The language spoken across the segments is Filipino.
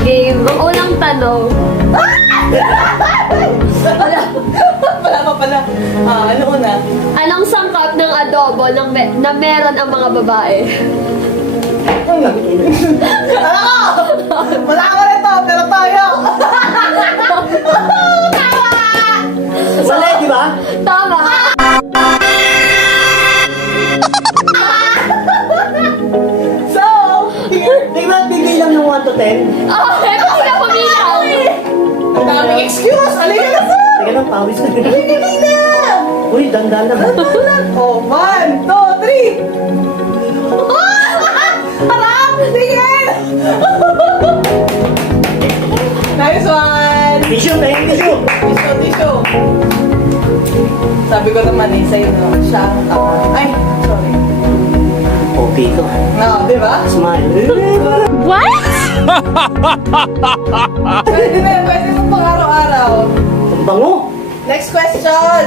Game. Ang unang tanong. Wala pa pala. Ano una? Anong sangkap ng adobo na meron ang mga babae? Wala ko nito, pero tayo. Mali, di ba? Tama. So, Di ba bibilang ng 1 to 10? Okay, kasi na pumilaw. ang daming excuse. Alin na sir. Teka lang, pawis na. Alin na. Uy, dandan na. Oh, 1, 2, 3. Harap! Tingin! Nice one! Tissue, tayong tissue. Tissue. Sabi ko naman eh, sa'yo no. Siya ang tama. Ay, sorry. Okay ko. No, di ba? Smile. Pwede mo pang araw-araw. Ang bango. Next question!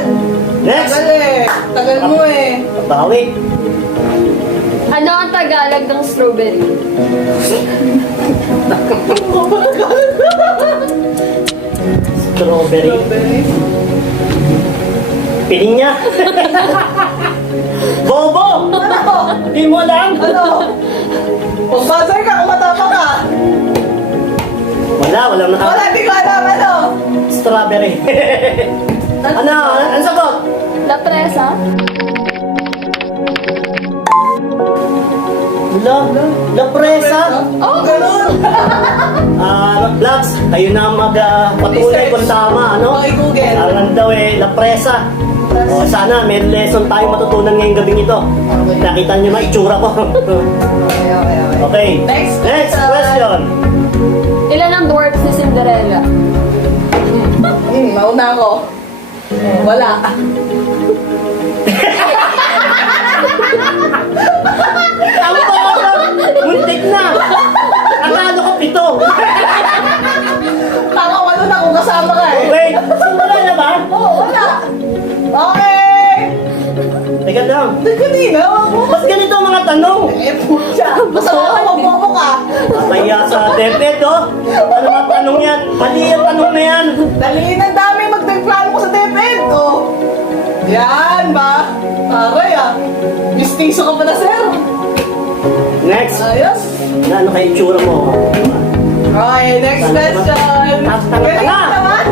Next. Tagal eh. Tagal mo eh. Bawi. Ano ang Tagalog ng strawberry? Strawberry. Strawberry. Piling niya. Bobo! Ano? Di mo alam? Ano? Kung buzzer ka, kung matapa ka. Wala na. Wala, di ko alam. Ano? Strawberry. Ano? Ang sagot? La presa? La presa. Oh, ganun. Vlogs, kayo na magpatunay kung tama, ano? Okay, Google. Alam daw la presa. O, sana may lesson tayo matutunan ngayong gabing ito. Okay. Nakita niyo na itsura ko. Okay. Okay. Next question. Ilan ang dwarfs ni Cinderella? Mauna ako. Wala. Tama ba ako? Muntik na. Akala ko 7. Tama, wala na kung kasama ka eh. Wait, wala na ba? Oo, wala. Okay. Teka lang. Kanina, wag mo. Ba't ganito ang mga tanong? Eh, putya. Basta makapabobo ka. Mamaya sa DepEd, oh. Ano mga tanong yan? Mali ang tanong na yan. Dali na dami magdagplano ko sa DepEd. Oh. Yan ba? Taray ah. Mistiso ka pa na, sir. Next. Ayos. Ano kayo itsura mo? Okay, next question. Tanga Galing na. naman.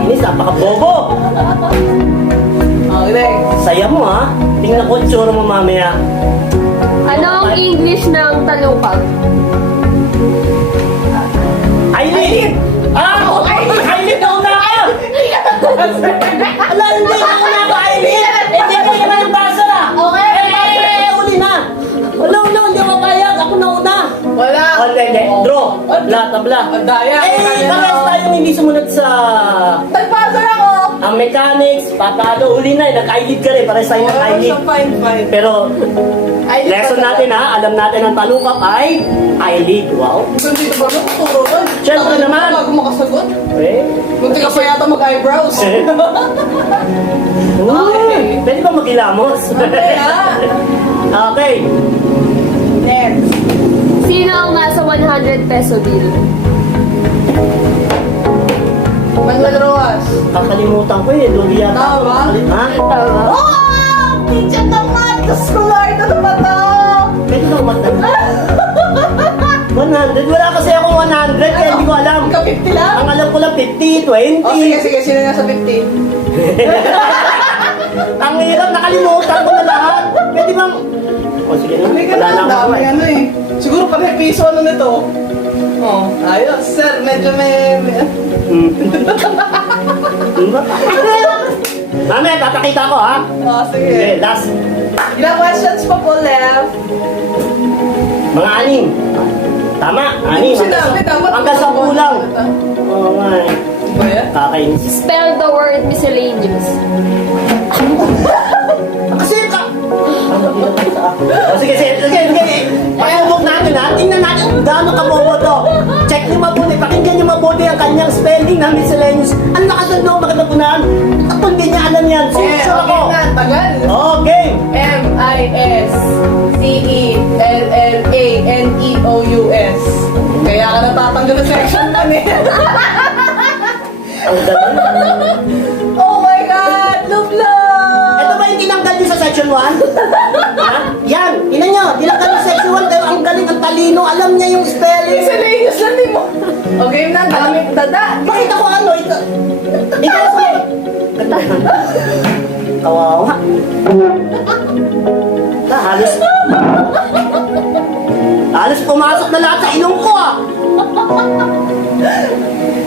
Inis, napaka-bobo. Okay, next. Saya mo, ha? Tingnan ko itsura mo mamaya. Ano ang English ng talupag? Aileen! Aileen na una ka! Ala, hindi na una ka, Aileen! Hindi ko naman yung basa na! Okay. Uli na! Wala, hindi ako kaya. Ako na una. Wala. Hindi. Draw. Tabla. Ang daya. Parehas tayong hindi sumunod sa... Nagpasok ako. Ang mechanics, patalo, uli na. Nag-eyelid ka rin. Parehas tayo nag-eyelid. Fine. Pero, lesson natin ha, alam natin ang talukap ay eyelid. Wow. Dito ba tuturo nun? Siyempre naman. Bago makasagot. Eh. Munti ka pa yata mag-eyebrows. Uy, pwede ba mag-ilamos? Okay, Okay. Next. Sino ang nasa 100 peso bill? Manuel Rojas. Kakalimutan ko eh. Luli yata. Tama. Ha? Tama. Oh! Teacher naman! Diyos ko, Lord! Ano ba to? Pwede ba matanda? 100? Wala kasi akong 100 kaya hindi ko alam. Ikaw 50 lang? Ang alam ko lang 50, 20. Oh, sige. Sino nasa 50? Ang hirap, nakalimutan ko na lahat. Pwede bang... O sige na, Hindi ka wala na. na ako. Dami ano eh. Siguro pa may piso ano nito. Oh, ayos. Sir, medyo may... Mami, papakita ko ha. Oh, Okay, sige. last. Ilang questions pa po left? Mga anim. Tama, anim. Sinabi, dapat... Hanggang 10 lang. Oo nga eh. Ba yan? Kakainis. Spell the word miscellaneous. Kasi ka... Sige. Pakibok natin ha. Tingnan natin kung gaano kabobo to. Check niyo mabuti. Pakinggan niyo mabuti ang kanyang spelling na miscellaneous. Ang lakas ng loob makatapunan. At kung hindi niya alam yan, sure ako. Okay na. Tagal. Okay. M-I-S-C-E-L-L-A-N-E-O-U US. Kaya ka natatanggal sa section 1 eh. Ang galing. Oh my God! Love! Ito ba yung tinanggal niyo sa section 1? Ha? Yan, ina nyo, tinanggal niyo sa section 1, pero ang galing, ang talino, alam niya yung spelling. Miscellaneous lang din mo. Okay na, daming dada. Bakit ako ano? Ikaw sa... Kawawa. Halos... Halos pumasok na lahat sa ilong ko ah!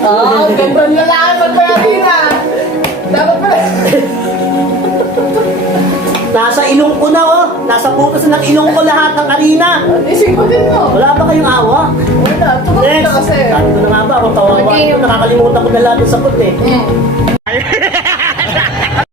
Ah, ganda na lang magpalina. Dapat pala. Nasa ilong ko na oh! Nasa butas na ng ilong ko lahat ng arena! Ising ko din mo. Wala ba kayong awa? Wala, tumakot na kasi. Sabi ko na nga ba, ako kawawa. Okay. Nakakalimutan ko na lahat ng sagot eh. Mm.